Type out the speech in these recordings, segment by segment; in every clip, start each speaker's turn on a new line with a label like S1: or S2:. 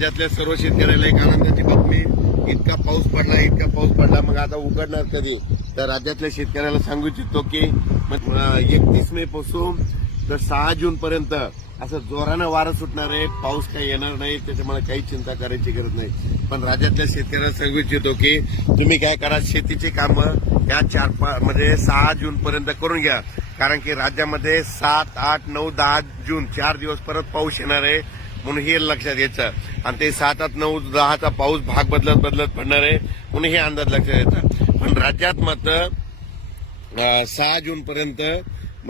S1: राज्यातल्या सर्व शेतकऱ्याला एक आनंदाची बातमी. इतका पाऊस पडला इतका पाऊस पडला मग आता उघडणार कधी? तर राज्यातल्या शेतकऱ्याला सांगू इच्छितो की एकतीस मे पासून तर सहा जून पर्यंत असं जोरानं वारं सुटणार आहे. पाऊस काही येणार नाही त्याच्यामुळे काही चिंता करायची गरज नाही. पण राज्यातल्या शेतकऱ्याला सांगू इच्छितो की तुम्ही काय करा शेतीची कामं या चार पाच म्हणजे सहा जून पर्यंत करून घ्या. कारण की राज्यामध्ये सात आठ नऊ दहा जून चार दिवस परत पाऊस येणार आहे. म्हणून हे लक्षात घ्यायचं आणि ते सात आठ नऊ दहाचा पाऊस भाग बदलत बदलत पडणार आहे. म्हणून हे अंदाज लक्षात घ्यायचा पण राज्यात मात्र सहा जून पर्यंत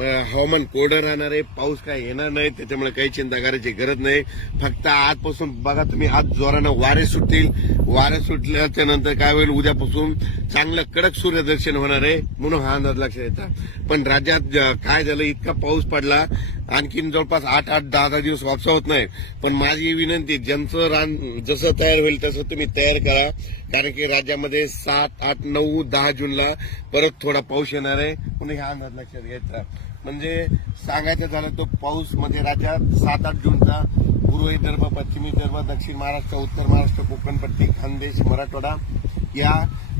S1: हवामान कोरडं राहणार आहे. पाऊस काय येणार नाही. त्याच्यामुळे काही चिंता करायची गरज नाही. फक्त आजपासून बघा तुम्ही आज जोरानं वारे सुटतील. वारे सुटल्याच्या नंतर काय होईल? उद्यापासून चांगलं कडक सूर्यदर्शन होणार आहे. म्हणून हा अंदाज लक्षात येतात पण राज्यात काय झालं? इतका पाऊस पडला. आणखीन जवळपास आठ आठ दहा दहा दिवस वापसा होत नाही पण माझी विनंती ज्यांचं रान जसं तयार होईल तसं तुम्ही तयार करा. कारण की राज्यामध्ये सात आठ नऊ दहा जूनला परत थोडा पाऊस येणार आहे. म्हणून हा अंदाज लक्षात घ्यायचा म्हणजे सांगायचं झालं तो पाऊस म्हणजे राज्यात सात आठ जूनचा पूर्व विदर्भ पश्चिमी विदर्भ दक्षिण महाराष्ट्र उत्तर महाराष्ट्र कोकणपट्टी खानदेश मराठवाडा या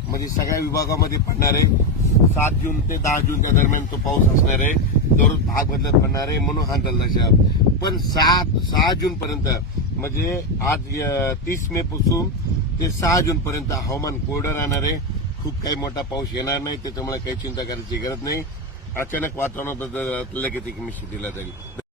S1: म्हणजे सगळ्या विभागामध्ये पडणार आहे. सात जून ते दहा जूनच्या दरम्यान तो पाऊस असणार आहे. दररोज भाग बदलत पडणार आहे म्हणून हा दल्लाशा पण सात सहा जून पर्यंत म्हणजे आज तीस मे पासून ते सहा जून पर्यंत हवामान कोरडं राहणार आहे. खूप काही मोठा पाऊस येणार नाही त्याच्यामुळे काही चिंता करायची गरज नाही. अचानक वातावरणात बदल लगेच एक शेतीला जाईल.